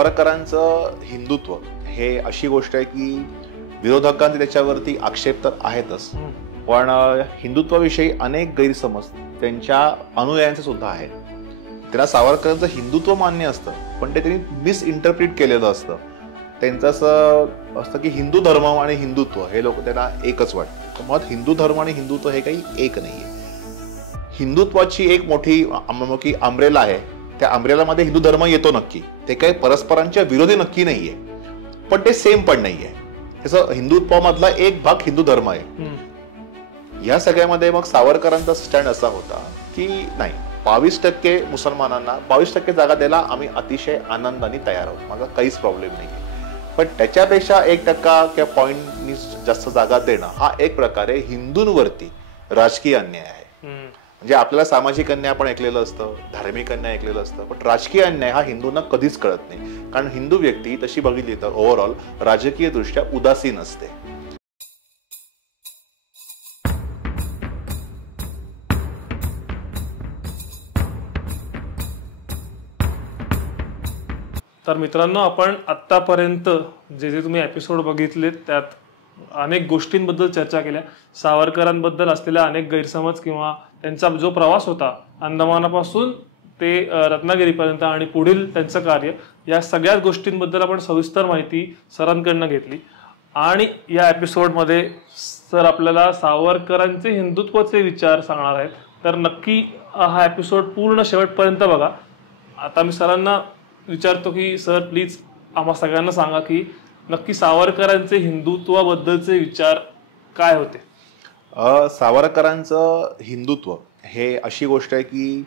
सावरकरांचं हिंदुत्व हे अशी गोष्ट आहे की विरोधकांचे त्याच्यावरती आक्षेप तर आहेतच, पण हिंदुत्वाविषयी अनेक गैरसमज त्यांच्या अनुयायांचे सुद्धा आहेत. त्यांना सावरकरांचं हिंदुत्व मान्य असतं, पण ते त्यांनी मिसइंटरप्रिट केलेलं असतं. त्यांचं असं असतं की हिंदू धर्म आणि हिंदुत्व हे लोक त्यांना एकच वाटतं. मुळात हिंदू धर्म आणि हिंदुत्व हे काही एक नाहीये. हिंदुत्वाची एक मोठी अम्ब्रेला आहे. त्या अम्ब्रेलामध्ये हिंदू धर्म येतो नक्की, ते काही परस्परांच्या विरोधी नक्की नाहीये, पण ते सेम पण नाहीये. त्याचं हिंदुत्वामधला एक भाग हिंदू धर्म आहे. या सगळ्यामध्ये मग सावरकरांचा स्टँड असा होता की नाही, 22% मुसलमानांना 22% जागा द्यायला आम्ही अतिशय आनंदाने तयार आहोत, माझा काहीच प्रॉब्लेम नाही. पण त्याच्यापेक्षा 1% किंवा पॉईंटनी जास्त जागा देणं हा एक प्रकारे हिंदूंवरती राजकीय अन्याय आहे. म्हणजे आपल्याला सामाजिक अन्याय आपण ऐकलेलं असतं, धार्मिक अन्याय ऐकलेलं असतं, पण राजकीय अन्याय हा हिंदूंना कधीच कळत नाही. कारण हिंदू व्यक्ती तशी बघितली तर ओव्हरऑल राजकीय दृष्ट्या उदासीन असते. तर मित्रांनो, आपण आत्तापर्यंत जे जे तुम्ही एपिसोड बघितले त्यात अनेक गोष्टींबद्दल चर्चा केल्या. सावरकरांबद्दल असलेल्या अनेक गैरसमज किंवा त्यांचा जो प्रवास होता अंदमानापासून ते रत्नागिरीपर्यंत आणि पुढील त्यांचं कार्य, या सगळ्याच गोष्टींबद्दल आपण सविस्तर माहिती सरांकडनं घेतली. आणि या एपिसोडमध्ये सर आपल्याला सावरकरांचे हिंदुत्वाचे विचार सांगणार आहेत. तर नक्की हा एपिसोड पूर्ण शेवटपर्यंत बघा. आता मी सरांना विचारतो की सर प्लीज आम्हा सगळ्यांना सांगा की नक्की सावरकरांचे हिंदुत्वाबद्दलचे विचार काय होते. सावरकरांचं हिंदुत्व हे अशी गोष्ट आहे की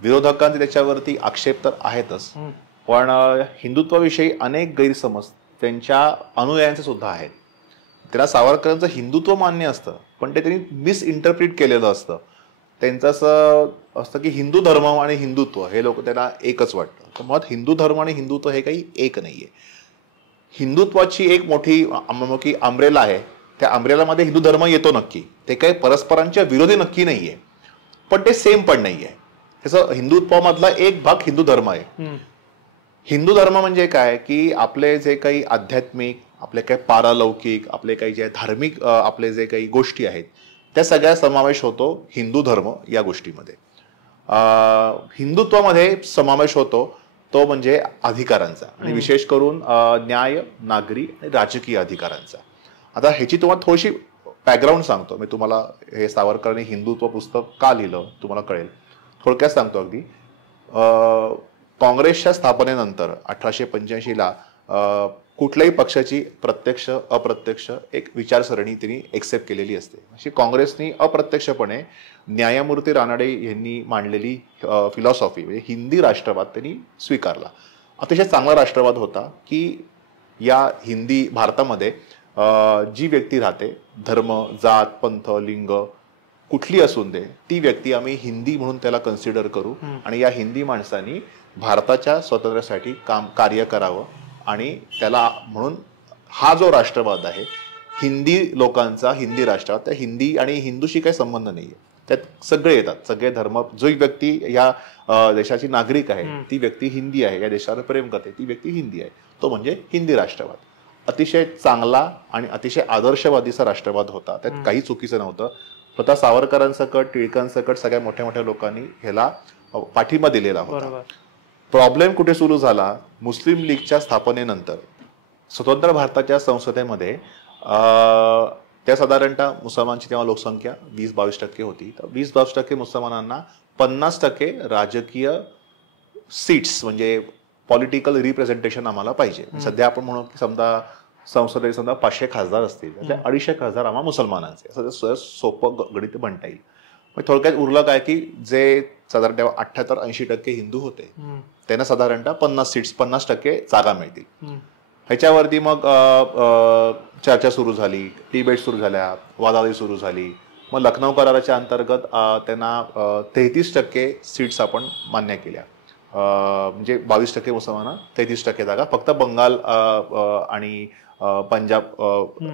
विरोधकांचे त्याच्यावरती आक्षेप तर आहेतच, पण हिंदुत्वाविषयी अनेक गैरसमज त्यांच्या अनुयायांचे सुद्धा आहेत. त्यांना सावरकरांचं हिंदुत्व मान्य असतं, पण ते त्यांनी मिसइंटरप्रिट केलेलं असतं. त्यांचं असं असतं की हिंदू धर्म आणि हिंदुत्व हे लोक त्यांना एकच वाटतं. मुळात हिंदू धर्म आणि हिंदुत्व हे काही एक नाहीये. हिंदुत्वाची एक मोठी अम्ब्रेला आहे. त्या अम्ब्रेलामध्ये हिंदू धर्म येतो नक्की, ते काही परस्परांच्या विरोधी नक्की नाहीये, पण ते सेम पण नाहीये. त्याचं हिंदुत्वामधला एक भाग हिंदू धर्म आहे. हिंदू धर्म म्हणजे काय की आपले जे काही आध्यात्मिक, आपले काही पारलौकिक, आपले काही जे धार्मिक आपले जे काही गोष्टी आहेत त्या सगळ्या समावेश होतो हिंदू धर्म या गोष्टीमध्ये. हिंदुत्वामध्ये समावेश होतो तो म्हणजे अधिकारांचा, आणि विशेष करून न्याय, नागरी आणि राजकीय अधिकारांचा. आता ह्याची तुम्हाला थोडीशी बॅकग्राऊंड सांगतो मी तुम्हाला. हे सावरकरांनी हिंदुत्व पुस्तक का लिहिलं तुम्हाला कळेल. थोडक्यात सांगतो अगदी. काँग्रेसच्या स्थापनेनंतर 1885ला कुठल्याही पक्षाची प्रत्यक्ष अप्रत्यक्ष एक विचारसरणी त्यांनी एक्सेप्ट केलेली असते. अशी काँग्रेसनी अप्रत्यक्षपणे न्यायमूर्ती रानडे यांनी मांडलेली फिलॉसॉफी म्हणजे हिंदी राष्ट्रवाद त्यांनी स्वीकारला. अतिशय चांगला राष्ट्रवाद होता की या हिंदी भारतामध्ये जी व्यक्ती राहते, धर्म, जात, पंथ, लिंग कुठली असून दे, ती व्यक्ती आम्ही हिंदी म्हणून त्याला कन्सिडर करू आणि या हिंदी माणसांनी भारताच्या स्वातंत्र्यासाठी कार्य करावं. आणि त्याला म्हणून हा जो राष्ट्रवाद आहे हिंदी लोकांचा, हिंदी राष्ट्रवाद, त्या हिंदी आणि हिंदूशी काही संबंध नाहीये. त्यात सगळे येतात, सगळे धर्म. जो व्यक्ती या देशाची नागरिक आहे ती व्यक्ती हिंदी आहे, या देशावर प्रेम करते ती व्यक्ती हिंदी आहे, तो म्हणजे हिंदी राष्ट्रवाद. अतिशय चांगला आणि अतिशय आदर्शवादीचा राष्ट्रवाद होता. त्यात काही चुकीचं नव्हतं. स्वतः सावरकरांसकट, टिळकांसकट सगळ्या मोठ्या मोठ्या लोकांनी ह्याला पाठिंबा दिलेला होता. प्रॉब्लेम कुठे सुरू झाला, मुस्लिम लीगच्या स्थापनेनंतर स्वतंत्र भारताच्या संसदेमध्ये त्या साधारणतः मुसलमानची तेव्हा लोकसंख्या 20-22% होती. तर 20-22% मुसलमानांना 50% राजकीय सीट्स म्हणजे पॉलिटिकल रिप्रेझेंटेशन आम्हाला पाहिजे. सध्या आपण म्हणू की समजा संसदेत समजा 500 खासदार असतील, त्यातले 250 खासदार आम्हाला मुसलमानांचे, असं सोपं गणित म्हणता येईल. मग थोडक्यात उरलं काय की जे साधारणतः 78-80% हिंदू होते त्यांना साधारणतः 50% जागा मिळतील. ह्याच्यावरती मग चर्चा सुरू झाली, डिबेट सुरू झाल्या, वादावादी सुरू झाली. मग लखनौ कराराच्या अंतर्गत त्यांना 33% सीट्स आपण मान्य केल्या. म्हणजे 22% मुसलमान, 33% जागा. फक्त बंगाल आणि पंजाब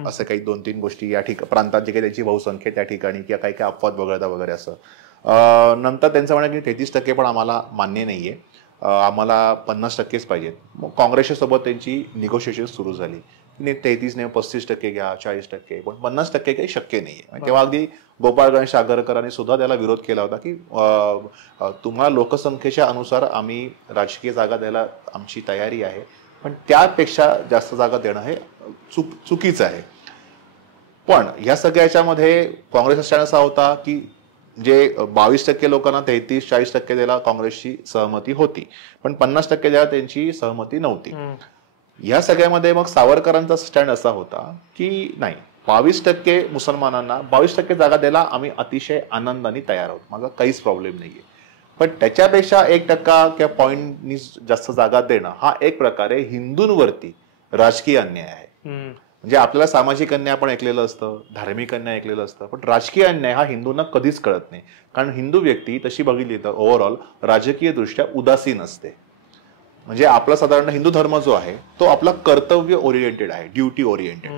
असे काही 2-3 गोष्टी या प्रांतात जे काही त्यांची बहुसंख्या त्या ठिकाणी किंवा काही अपवाद वगळता वगैरे असं. नंतर त्यांचं म्हणणं की 33% पण आम्हाला मान्य नाहीये. आम्हाला 50%च पाहिजेत. मग काँग्रेसच्या सोबत त्यांची निगोशिएशन सुरू झाली. 33 नाही 35% घ्या, 40%, पण 50% काही शक्य नाहीये. तेव्हा अगदी गोपाळ गणेश आगरकरांनी सुद्धा त्याला विरोध केला होता की तुम्हाला लोकसंख्येच्या अनुसार आम्ही राजकीय जागा द्यायला आमची तयारी आहे, पण त्यापेक्षा जास्त जागा देणं हे चुकीचं आहे. पण या सगळ्याच्यामध्ये काँग्रेसचा स्टँड असा होता की जे 22% लोकांना 33-40% द्यायला काँग्रेसची सहमती होती, पण 50% द्यायला त्यांची सहमती नव्हती. या सगळ्यामध्ये मग सावरकरांचा स्टँड असा होता की नाही, 22% मुसलमानांना 22% जागा द्यायला आम्ही अतिशय आनंदाने तयार आहोत, माझा काहीच प्रॉब्लेम नाहीये, पण त्याच्यापेक्षा 1% किंवा पॉईंटनी जास्त जागा देणं हा एक प्रकारे हिंदूंवरती राजकीय अन्याय आहे. म्हणजे आपल्याला सामाजिक अन्याय आपण ऐकलेलं असतं, धार्मिक अन्याय ऐकलेलं असतं, पण राजकीय अन्याय हा हिंदूंना कधीच कळत नाही. कारण हिंदू व्यक्ती तशी बघितली तर ओव्हरऑल राजकीय दृष्ट्या उदासीन असते. म्हणजे आपला साधारण हिंदू धर्म जो आहे तो आपला कर्तव्य ओरिएंटेड आहे, ड्युटी ओरिएंटेड,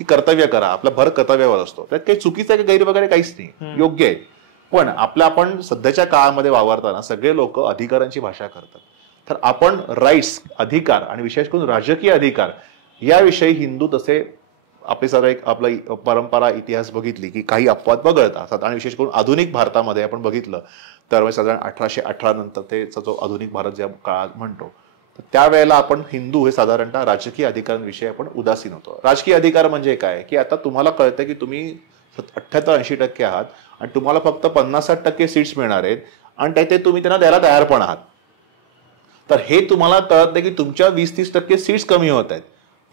की कर्तव्य करा, आपला भर कर्तव्यावर असतो. त्यात काही चुकीचं गैर वगैरे काहीच नाही, योग्य आहे. पण आपण सध्याच्या काळामध्ये वावरताना सगळे लोक अधिकारांची भाषा करतात. तर आपण राईट्स, अधिकार आणि विशेष करून राजकीय अधिकार याविषयी हिंदू तसे आपली साधा एक आपला परंपरा इतिहास बघितली की काही अपवाद वगळतात. आणि विशेष करून आधुनिक भारतामध्ये आपण बघितलं तर साधारण 1818 नंतर त्याचा जो आधुनिक भारत ज्या काळात म्हणतो, तर त्यावेळेला आपण हिंदू हे साधारणतः राजकीय अधिकारांविषयी आपण उदासीन होतो. राजकीय अधिकार म्हणजे काय की आता तुम्हाला कळतं की तुम्ही 78-80% आहात आणि तुम्हाला फक्त 50-60% सीट्स मिळणार आहेत आणि ते तुम्ही त्यांना द्यायला तयार पण आहात. तर हे तुम्हाला कळत नाही की तुमच्या 20-30% सीट्स कमी होत आहेत.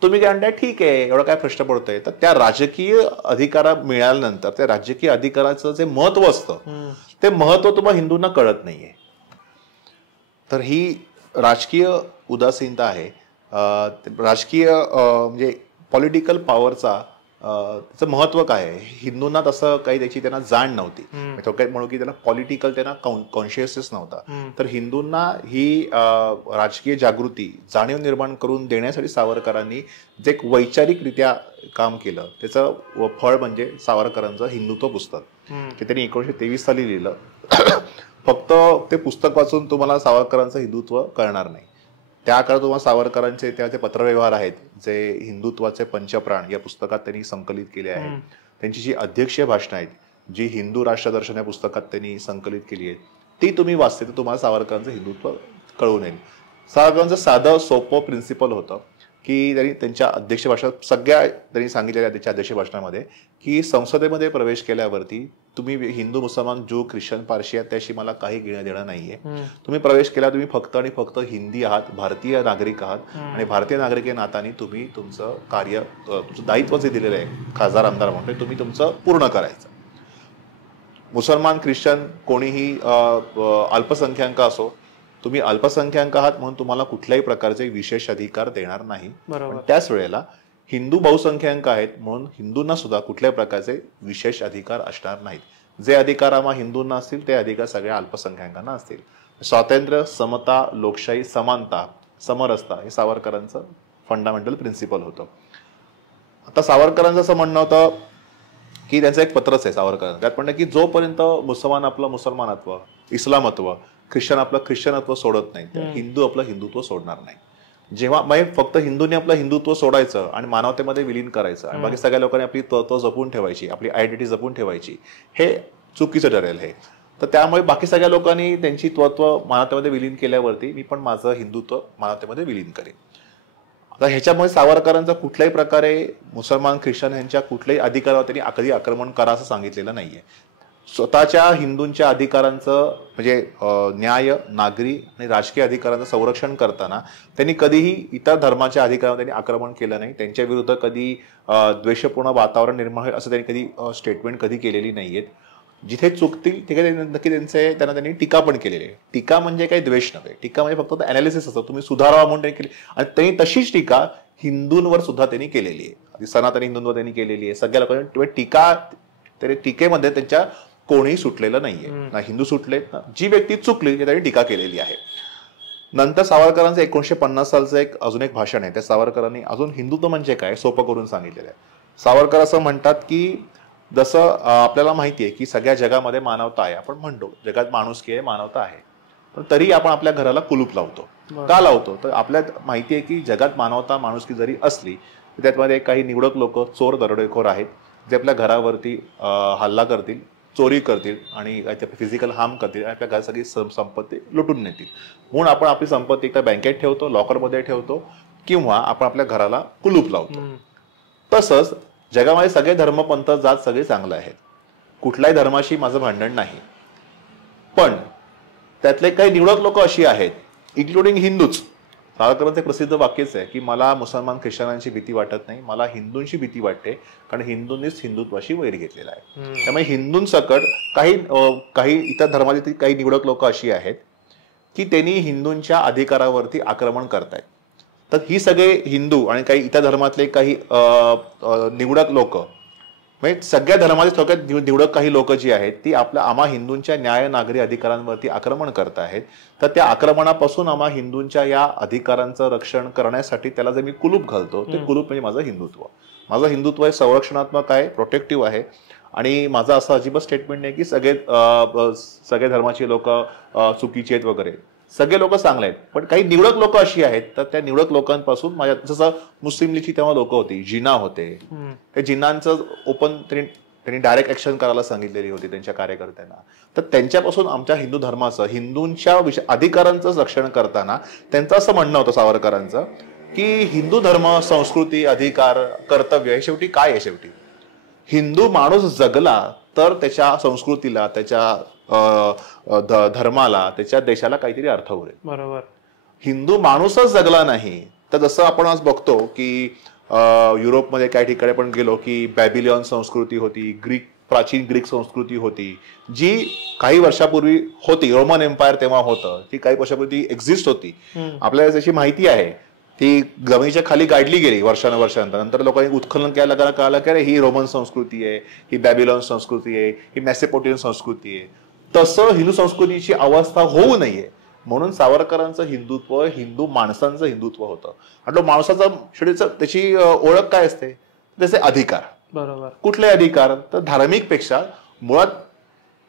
तुम्ही काय म्हणताय ठीक आहे, एवढा काय प्रश्न पडतोय. तर त्या राजकीय अधिकार मिळाल्यानंतर त्या राजकीय अधिकाराचं जे महत्व असतं ते महत्व तुम्हाला हिंदूंना कळत नाहीये. तर ही राजकीय उदासीनता आहे. राजकीय म्हणजे पॉलिटिकल पॉवरचा त्याचं महत्व काय आहे हिंदूंना तसं काही त्याची त्यांना जाण नव्हती. काही म्हणू की त्याला पॉलिटिकल त्यांना कॉन्शियसनेस नव्हता. तर हिंदूंना ही राजकीय जागृती जाणीव निर्माण करून देण्यासाठी सावरकरांनी जे एक वैचारिकरित्या काम केलं त्याचं फळ म्हणजे सावरकरांचं हिंदुत्व पुस्तक, ते त्यांनी 1923 साली लिहिलं. फक्त ते पुस्तक वाचून तुम्हाला सावरकरांचं हिंदुत्व कळणार नाही. त्या काळात तुम्हाला सावरकरांचे ते पत्रव्यवहार आहेत जे हिंदुत्वाचे पंचप्राण या पुस्तकात त्यांनी संकलित केले आहेत. त्यांची जी अध्यक्षीय भाषणं आहेत जी हिंदू राष्ट्रदर्शन या पुस्तकात त्यांनी संकलित केली आहेत ती तुम्ही वाचते तर तुम्हाला सावरकरांचं हिंदुत्व कळून येईल. सावरकरांचं साधं सोपं प्रिन्सिपल होतं की त्यांनी त्यांच्या अध्यक्ष भाषणात सगळ्या त्यांनी सांगितलेल्या त्याच्या अध्यक्ष भाषणामध्ये की संसदेमध्ये प्रवेश केल्यावरती तुम्ही हिंदू, मुसलमान, ज्यू, ख्रिश्चन, पारशी आहेत त्याशी मला काही घेणं देणं नाहीये. तुम्ही प्रवेश केला तुम्ही फक्त आणि फक्त हिंदी आहात, भारतीय नागरिक आहात आणि भारतीय नागरिक या नात्याने तुम्ही तुमचं कार्य, तुमचं दायित्व जे दिलेलं आहे खासदार आमदार म्हणून तुम्ही तुमचं पूर्ण करायचं. मुसलमान, ख्रिश्चन कोणीही अल्पसंख्याक असो, तुम्ही अल्पसंख्याक आहात म्हणून तुम्हाला कुठल्याही प्रकारचे विशेष अधिकार देणार नाही. त्याच वेळेला हिंदू बहुसंख्याक आहेत म्हणून हिंदूंना सुद्धा कुठल्याही प्रकारचे विशेष अधिकार असणार नाहीत. जे अधिकार आम्हा हिंदूंना असतील ते अधिकार सगळ्या अल्पसंख्याकांना असतील. स्वातंत्र्य, समता, लोकशाही, समानता, समरसता हे सावरकरांचं फंडामेंटल प्रिन्सिपल होतं. आता सावरकरांचं असं म्हणणं होतं की त्यांचं एक पत्रच आहे सावरकरांचं, त्यात म्हणणं की जोपर्यंत मुसलमान आपलं मुसलमानत्व, इस्लामत्व, ख्रिश्चन आपलं ख्रिश्चनत्व सोडत नाही तर हिंदू आपलं हिंदुत्व सोडणार नाही. जेव्हा फक्त हिंदूंनी आपलं हिंदुत्व सोडायचं आणि मानवतेमध्ये विलीन करायचं आणि बाकी सगळ्या लोकांनी आपली तत्व जपून ठेवायची, आपली आयडेंटिटी जपून ठेवायची, हे चुकीचं ठरेल. हे तर त्यामुळे बाकी सगळ्या लोकांनी त्यांची तत्व मानवतेमध्ये विलीन केल्यावरती मी पण माझं हिंदुत्व मानवतेमध्ये विलीन करेन. आता ह्याच्यामुळे सावरकरांचा कुठल्याही प्रकारे मुसलमान, ख्रिश्चन यांच्या कुठल्याही अधिकारावर त्यांनी कधी आक्रमण करा असं सांगितलेलं नाहीये. स्वतःच्या हिंदूंच्या अधिकारांचं म्हणजे न्याय, नागरी आणि राजकीय अधिकारांचं संरक्षण करताना त्यांनी कधीही इतर धर्माच्या अधिकारांवर त्यांनी आक्रमण केलं नाही. त्यांच्या विरुद्ध कधी द्वेषपूर्ण वातावरण निर्माण होईल असं त्यांनी कधी स्टेटमेंट कधी केलेली नाहीयेत. जिथे चुकतील तिथे नक्की त्यांना त्यांनी टीका पण केलेली आहे. टीका म्हणजे काही द्वेष नव्हे, टीका म्हणजे फक्त अनालिसिस असतं, तुम्ही सुधारावा म्हणून त्यांनी केली आणि त्यांनी तशीच टीका हिंदूंवर सुद्धा त्यांनी केलेली आहे, सनातनी हिंदूंवर त्यांनी केलेली आहे. सगळ्या लोकांनी टीका, टीकेमध्ये त्यांच्या कोणीही सुटलेलं नाहीये, ना हिंदू सुटले, जी व्यक्ती चुकली त्यांनी टीका केलेली आहे. नंतर सावरकरांचं 1950 सालचं अजून एक भाषण आहे, त्या सावरकरांनी अजून हिंदुत्व म्हणजे काय सोपं करून सांगितलेलं आहे. सावरकर असं म्हणतात की जसं आपल्याला माहिती आहे की सगळ्या जगामध्ये मानवता आहे, आपण म्हणतो जगात माणुसकी आहे, मानवता आहे, पण तरी आपण आपल्या घराला कुलूप लावतो. का लावतो? तर आपल्याला माहिती आहे की जगात मानवता माणुसकी जरी असली तर त्यामध्ये काही निवडक लोक चोर दरोडेखोर आहेत जे आपल्या घरावरती हल्ला करतील, चोरी करतील आणि फिजिकल हार्म करतील आणि आपल्या घरात सगळी संपत्ती लुटून नेतील. म्हणून आपण आपली संपत्ती एका बँकेत ठेवतो, लॉकरमध्ये ठेवतो किंवा आपण आपल्या घराला कुलूप लावतो. तसंच जगामध्ये सगळे धर्म, पंथ, जात सगळे चांगले आहेत. कुठल्याही धर्माशी माझं भांडण नाही. पण त्यातले काही निवडक लोक अशी आहेत, इन्क्लुडिंग हिंदूच. सावरकरांचं एक प्रसिद्ध वाक्यच आहे की मला मुसलमान ख्रिश्चनांची भीती वाटत नाही, मला हिंदूंची भीती वाटते, कारण हिंदूंनीच हिंदुत्वाशी वैर घेतलेला आहे. त्यामुळे हिंदूंसकट काही इतर धर्मातील काही निवडक लोक अशी आहेत की त्यांनी हिंदूंच्या अधिकारावरती आक्रमण करतायत. तर ही सगळे हिंदू आणि काही इतर धर्मातले काही निवडक लोक, म्हणजे सगळ्या धर्मातील थोडक्यात निवडक काही लोक जी आहेत ती आम्हा हिंदूंच्या न्याय नागरी अधिकारांवरती आक्रमण करत आहेत. तर त्या आक्रमणापासून आम्हा हिंदूंच्या या अधिकारांचं रक्षण करण्यासाठी त्याला जे मी कुलूप घालतो ते कुलूप म्हणजे माझं हिंदुत्व. माझं हिंदुत्व हे संरक्षणात्मक आहे, प्रोटेक्टिव्ह आहे. आणि माझं असं अजिबात स्टेटमेंट नाही की सगळे धर्माचे लोक चुकीचे आहेत वगैरे. सगळे लोक चांगले आहेत, पण काही निवडक लोक अशी आहेत तर त्या निवडक लोकांपासून माझ्या, जसं मुस्लिम लीगची तेव्हा लोक होती, जिना होते, त्या जिनांचं ओपन त्यांनी डायरेक्ट ऍक्शन करायला सांगितलेली होती त्यांच्या कार्यकर्त्यांना. तर त्यांच्यापासून आमच्या हिंदू धर्माचं, हिंदूंच्या अधिकारांचं रक्षण करताना त्यांचं असं म्हणणं होतं सावरकरांचं की हिंदू धर्म, संस्कृती, अधिकार, कर्तव्य हे शेवटी काय आहे? शेवटी हिंदू माणूस जगला तर त्याच्या संस्कृतीला, त्याच्या धर्माला, त्याच्या देशाला काहीतरी अर्थ उरेल. बरोबर. हिंदू माणूसच जगला नाही तर जसं आपण आज बघतो की युरोपमध्ये काही ठिकाणी पण गेलो की बॅबिलियन संस्कृती होती, प्राचीन ग्रीक संस्कृती होती, जी काही वर्षापूर्वी होती. रोमन एम्पायर तेव्हा होतं, ती काही वर्षापूर्वी एक्झिस्ट होती. आपल्याला जशी माहिती आहे ती जमिनीच्या खाली गाडली गेली वर्षानंतर लोकांनी उत्खनन केलं, कळालं की अरे ही रोमन संस्कृती आहे, ही बॅबिलॉन संस्कृती आहे, ही मेसोपोटेमियन संस्कृती आहे. तसं हिंदू संस्कृतीची अवस्था होऊ नये म्हणून सावरकरांचं हिंदुत्व हिंदू माणसांचं हिंदुत्व होतं. आणि माणसाचं त्याची ओळख काय असते? त्याचे अधिकार. बरोबर. कुठले अधिकार? तर धार्मिक पेक्षा मुळात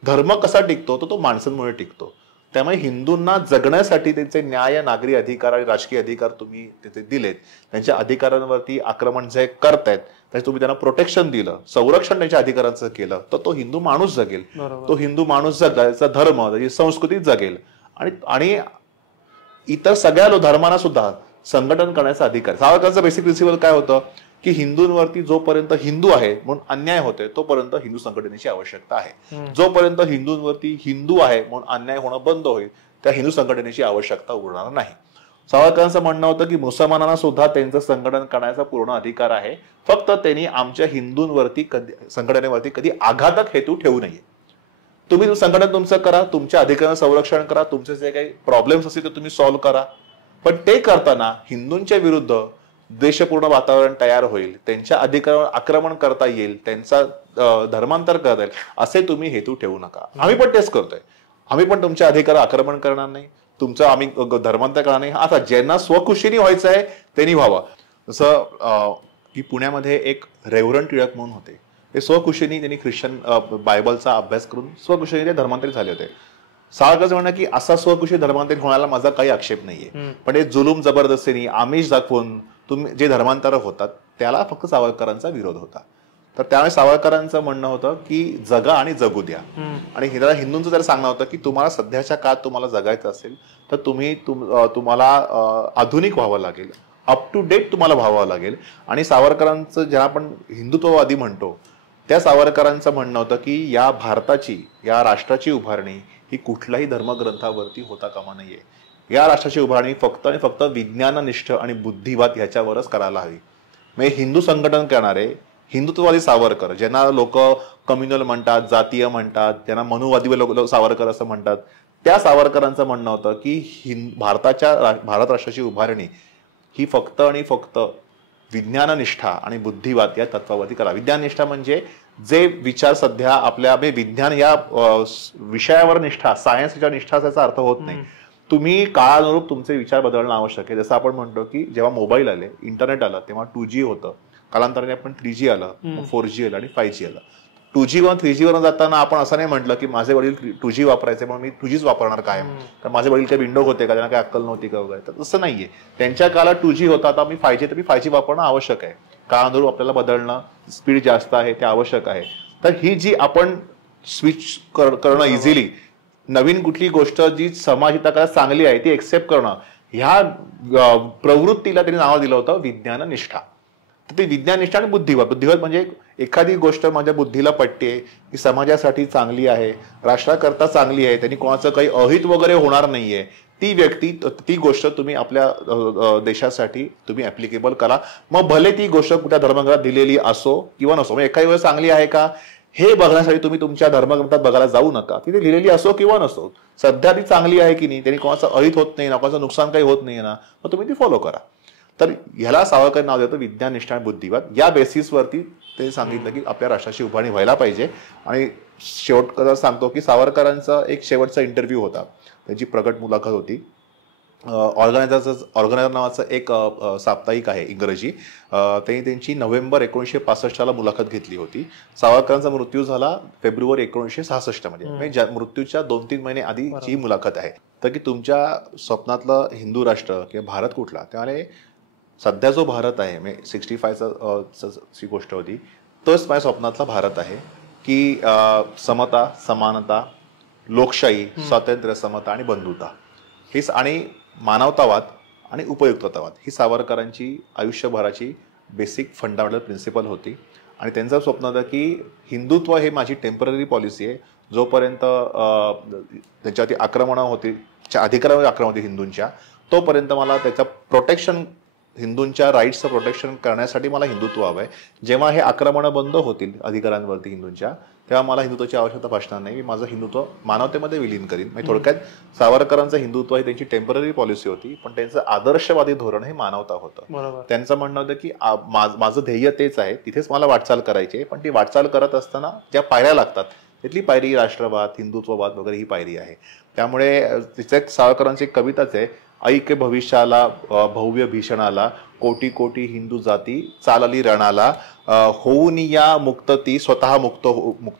धर्म कसा टिकतो तो माणसांमुळे टिकतो. त्यामुळे हिंदूंना जगण्यासाठी त्यांचे न्याय, नागरी अधिकार आणि राजकीय अधिकार तुम्ही त्याचे दिलेत. त्यांच्या अधिकारांवरती आक्रमण जे करतायत त्याचे तुम्ही त्यांना प्रोटेक्शन दिलं, संरक्षण त्यांच्या अधिकारांचं केलं, तर तो हिंदू माणूस जगेल. तो हिंदू माणूस जगला, त्याचा धर्म, त्याची संस्कृती जगेल आणि इतर सगळ्या धर्मांना सुद्धा संघटन करण्याचा अधिकार. सावरकरांचं बेसिक प्रिन्सिपल काय होतं की हिंदूंवरती जोपर्यंत हिंदू आहे म्हणून अन्याय होते तोपर्यंत हिंदू संघटनेची आवश्यकता आहे. जोपर्यंत हिंदूंवरती हिंदू आहे म्हणून अन्याय होणं बंद होईल त्या हिंदू संघटनेची आवश्यकता उरणार नाही. सावरकरांचं म्हणणं होतं की मुसलमानांना सुद्धा त्यांचं संघटन करण्याचा पूर्ण अधिकार आहे, फक्त त्यांनी आमच्या हिंदूंवरती संघटनेवरती कधी आघातक हेतू ठेवू नये. तुम्ही संघटन तुमचं करा, तुमच्या अधिकारांचं संरक्षण करा, तुमचे जे काही प्रॉब्लेम्स असतील ते तुम्ही सॉल्व्ह करा, पण ते करताना हिंदूंच्या विरुद्ध द्वेषपूर्ण वातावरण तयार होईल, त्यांच्या अधिकारावर आक्रमण करता येईल, त्यांचा धर्मांतर करता येईल असे तुम्ही हेतू ठेवू नका. आम्ही पण तेच करतोय. आम्ही पण तुमच्या अधिकारावर आक्रमण करणार नाही, तुमचं आम्ही धर्मांतर करणार नाही. आता ज्यांना स्वखुशीने व्हायचं आहे त्यांनी व्हावं. जसं की पुण्यामध्ये एक रेव्हरंड टिळक म्हणून होते, ते स्वखुशीने त्यांनी ख्रिश्चन बायबलचा अभ्यास करून स्वखुशीने ते धर्मांतरित झाले होते. सावरकरांचं म्हणणं की असा स्वखुशी धर्मांतरित होण्याला माझा काही आक्षेप नाहीये, पण हे जुलूम जबरदस्तीने आमिष दाखवून तुम्ही जे धर्मांतर होतात त्याला फक्त सावरकरांचा विरोध होता. तर त्यामुळे सावरकरांचं म्हणणं होतं की जगा आणि जगू द्या. आणि हिंदूंचं जर सांगणं होतं की तुम्हाला सध्याच्या काळात तुम्हाला जगायचं असेल तर तुम्हाला आधुनिक व्हावं लागेल, अप टू डेट तुम्हाला व्हावं लागेल. आणि सावरकरांचं ज्या आपण हिंदुत्ववादी म्हणतो त्या सावरकरांचं म्हणणं होतं की या भारताची, या राष्ट्राची उभारणी ही कुठल्याही धर्मग्रंथावरती होता कामा नये. या राष्ट्राची उभारणी फक्त आणि फक्त विज्ञाननिष्ठ आणि बुद्धिवाद ह्याच्यावरच करायला हवी. म्हणजे हिंदू संघटन करणारे हिंदुत्ववादी सावरकर, ज्यांना लोक कम्युनल म्हणतात, जातीय म्हणतात, ज्यांना मनुवादी लोक सावरकर असं म्हणतात, त्या सावरकरांचं म्हणणं होतं की भारत राष्ट्राची उभारणी ही फक्त आणि फक्त विज्ञाननिष्ठा आणि बुद्धिवाद या तत्वावरती करा. विज्ञाननिष्ठा म्हणजे जे विचार सध्या आपल्या विज्ञान या विषयावर निष्ठा, सायन्सच्या निष्ठा याचा अर्थ होत नाही. तुम्ही काळानुरूप तुमचे विचार बदलणं आवश्यक आहे. जसं आपण म्हणतो की जेव्हा मोबाईल आले, इंटरनेट आलं तेव्हा 2G होतं, कालांतराने आपण 3G आलं, 4G आलं आणि 5G आलं. 2G वर 3G वर जाताना आपण असं नाही म्हटलं की माझे वडील 2G वापरायचे म्हणून मी 2Gच वापरणार कायम, कारण माझे वडील काही विंडो होते का, त्यांना काही अक्कल नव्हती का वगैरे. तर तसं नाहीये. त्यांच्या काळात 2G होता, आता मी 5G, तर मी 5G वापरणं आवश्यक आहे. काळानुरूप आपल्याला बदलणं, स्पीड जास्त आहे ते आवश्यक आहे. तर ही जी आपण स्विच करणं इझिली, नवीन कुठली गोष्ट जी समाजात चांगली आहे ती एक्सेप्ट करणं, ह्या प्रवृत्तीला त्यांनी नाव दिलं होतं विज्ञाननिष्ठा. तर ते विज्ञाननिष्ठा आणि बुद्धिवाद. बुद्धिवाद म्हणजे एखादी गोष्ट माझ्या बुद्धीला पटते, ती समाजासाठी चांगली आहे, राष्ट्राकरता चांगली आहे, त्यांनी कोणाचं काही अहित वगैरे होणार नाहीये, ती व्यक्ती ती गोष्ट तुम्ही आपल्या देशासाठी तुम्ही ऍप्लिकेबल करा. मग भले ती गोष्ट कुठल्या धर्मग्रंथात दिलेली असो किंवा नसो, म्हणजे एखादी वेळेस चांगली आहे का हे बघण्यासाठी तुम्ही तुमच्या धर्मग्रंथात बघायला जाऊ नका. ती लिहिलेली असो किंवा नसो, सध्या ती चांगली आहे की नाही, त्यांनी कोणाचं अहित होत नाही ना, कोणाचं नुकसान काही होत नाही ना, मग तुम्ही ती फॉलो करा. तर ह्याला सावरकर नाव देतं विज्ञाननिष्ठा आणि बुद्धिवाद. या बेसिसवरती ते सांगितलं की आपल्या राष्ट्राची उभारणी व्हायला पाहिजे. आणि शेवट सांगतो की सावरकरांचा एक शेवटचा इंटरव्ह्यू होता, त्यांची प्रगट मुलाखत होती. ऑर्गनायझर नावाचं एक साप्ताहिक आहे इंग्रजी, त्यांनी त्यांची नोव्हेंबर 1965 मुलाखत घेतली होती. सावरकरांचा मृत्यू झाला फेब्रुवारी 1966 मध्ये, म्हणजे मृत्यूच्या 2-3 महिने आधीची ही मुलाखत आहे. तर की तुमच्या स्वप्नातलं हिंदू राष्ट्र किंवा भारत कुठला, त्यामुळे सध्या जो भारत आहे, म्हणजे 65ची गोष्ट होती, तोच माझ्या स्वप्नातला भारत आहे की समता, समानता, लोकशाही, स्वातंत्र्य, समता आणि बंधुता, हेच आणि मानवतावाद आणि उपयुक्ततावाद ही सावरकरांची आयुष्यभराची बेसिक फंडामेंटल प्रिन्सिपल होती. आणि त्यांचं स्वप्न होतं की हिंदुत्व हे माझी टेम्पररी पॉलिसी आहे, जोपर्यंत त्याच्यावरती आक्रमणं होती, अधिकारावर आक्रमण होती हिंदूंच्या, तोपर्यंत मला त्याचं प्रोटेक्शन, हिंदूंच्या राईट्सचं प्रोटेक्शन करण्यासाठी मला हिंदुत्व हवं आहे. जेव्हा हे आक्रमणं बंद होतील अधिकारांवरती हिंदूंच्या, तेव्हा मला हिंदुत्वाची आवश्यकता भासणार नाही. मी माझं हिंदुत्व मानवतेमध्ये विलीन करीन. म्हणजे थोडक्यात सावरकरांचं हिंदुत्व ही त्यांची टेम्पररी पॉलिसी होती, पण त्यांचं आदर्शवादी धोरण हे मानवता होतं. त्यांचं म्हणणं होतं की माझं ध्येय तेच आहे, तिथेच मला वाटचाल करायची आहे, पण ती वाटचाल करत असताना ज्या पायऱ्या लागतात, तिथली पायरी राष्ट्रवाद, हिंदुत्ववाद वगैरे ही पायरी आहे. त्यामुळे तिथे सावरकरांची एक कविताच आहे, ऐक्य भविष्याला भव्य भीषणाला, कोटी कोटी हिंदू जाती चालली रणाला, होऊन या मुक्तती, स्वतः मुक्त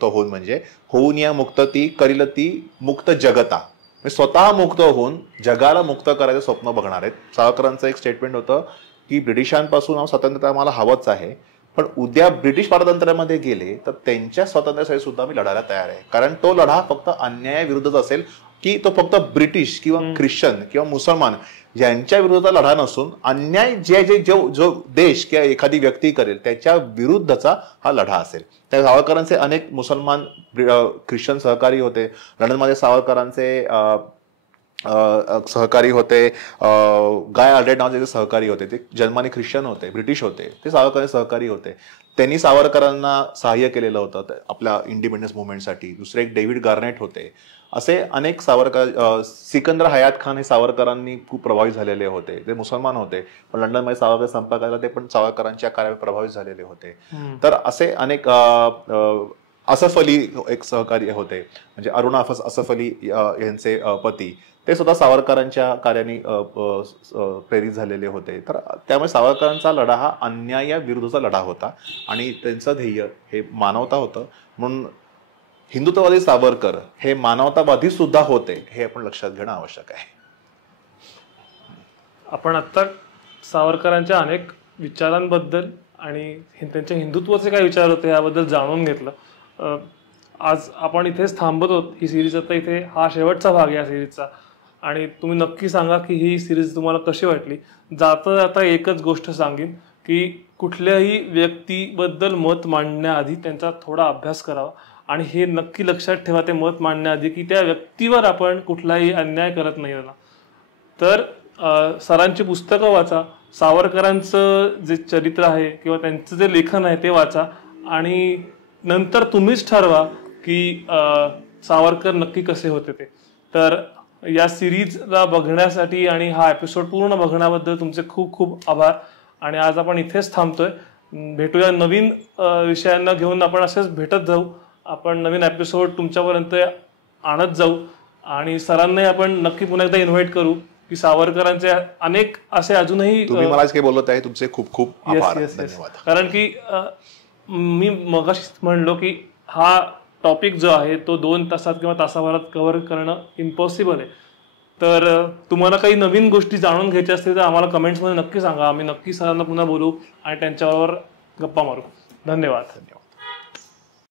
होऊन, म्हणजे होऊन या मुक्तती करील ती मुक्त जगता, म्हणजे स्वतः मुक्त होऊन जगाला मुक्त करायचं स्वप्न बघणार आहेत. सावरकरांचं एक स्टेटमेंट होतं की ब्रिटिशांपासून स्वातंत्र्य आम्हाला हवंच आहे, पण उद्या ब्रिटिश पारतंत्र्यामध्ये गेले तर त्यांच्या स्वातंत्र्यासाठी सुद्धा मी लढायला तयार आहे. कारण तो लढा फक्त अन्यायाविरुद्धच असेल, की तो फक्त ब्रिटिश किंवा ख्रिश्चन किंवा मुसलमान यांच्या विरोधात लढा नसून अन्याय जो देश किंवा एखादी व्यक्ती करेल त्याच्या विरुद्धचा हा लढा असेल. त्या सावरकरांचे अनेक मुसलमान ख्रिश्चन सहकारी होते. लंडनमध्ये सावरकरांचे सहकारी होते, गाय आर्डेट नावाचे सहकारी होते, ते जन्माने ख्रिश्चन होते, ब्रिटिश होते, ते सावरकरांचे सहकारी होते. त्यांनी सावरकरांना सहाय्य केलेलं होतं आपल्या इंडिपेंडन्स मुवमेंटसाठी. दुसरे एक डेव्हिड गार्नेट होते. असे अनेक सावरकर, सिकंदर हयात खान हे सावरकरांनी खूप प्रभावित झालेले होते, ते मुसलमान होते, पण लंडनमध्ये सावरकर संपर्काला ते पण सावरकरांच्या कार्यावर प्रभावित झालेले होते. तर असे अनेक, असफ अली एक सहकारी होते, म्हणजे अरुणा असफ अली यांचे पती, ते सुद्धा सावरकरांच्या कार्याने प्रेरित झालेले होते. तर त्यामुळे सावरकरांचा लढा हा अन्यायाविरुद्धचा लढा होता आणि त्यांचं ध्येय हे मानवता होतं. म्हणून हिंदुत्ववादी सावरकर हे मानवतावादी सुद्धा होते, हे आपण लक्षात घेणं आवश्यक आहे. आपण आता सावरकरांच्या अनेक विचारांबद्दल आणि त्यांच्या हिंदुत्वाचे काय विचार होते याबद्दल जाणून घेतलं. आज आपण इथेच थांबत आहोत. ही सिरीज आता इथे हा शेवटचा भाग आहे या सिरीजचा, आणि तुम्ही नक्की सांगा की ही सिरीज तुम्हाला कशी वाटली. जाता जाता एकच गोष्ट सांगेन की कुठल्याही व्यक्तीबद्दल मत मांडण्याआधी त्यांचा थोडा अभ्यास करावा, आणि हे नक्की लक्षात ठेवा ते मत मांडण्याआधी की त्या व्यक्तीवर आपण कुठलाही अन्याय करत नाही ना. तर सरांची पुस्तकं वाचा, सावरकरांचं जे चरित्र आहे किंवा त्यांचं जे लेखन आहे ते वाचा, आणि नंतर तुम्हीच ठरवा की सावरकर नक्की कसे होते ते. तर या सिरीजला बघण्यासाठी आणि हा एपिसोड पूर्ण बघण्याबद्दल तुमचे खूप खूप आभार. आणि आज आपण इथेच थांबतोय. भेटूया नवीन विषयांना घेऊन, आपण असेच भेटत जाऊ, आपण नवीन एपिसोड तुमच्यापर्यंत आणत जाऊ, आणि सरांनाही आपण नक्की पुन्हा एकदा इन्व्हाइट करू की सावरकरांचे अनेक असे अजूनही. तुम्ही मला काही बोलत आहे, तुमचे खूप खूप आभार, धन्यवाद. कारण की मी मगाशी म्हणलो की हा टॉपिक जो आहे तो 2 तासात किंवा तासाभरात कव्हर करणं इम्पॉसिबल आहे. तर तुम्हाला काही नवीन गोष्टी जाणून घ्यायच्या असतील तर आम्हाला कमेंट्समध्ये नक्की सांगा. आम्ही नक्की सरांना पुन्हा बोलू आणि त्यांच्यावर गप्पा मारू. धन्यवाद.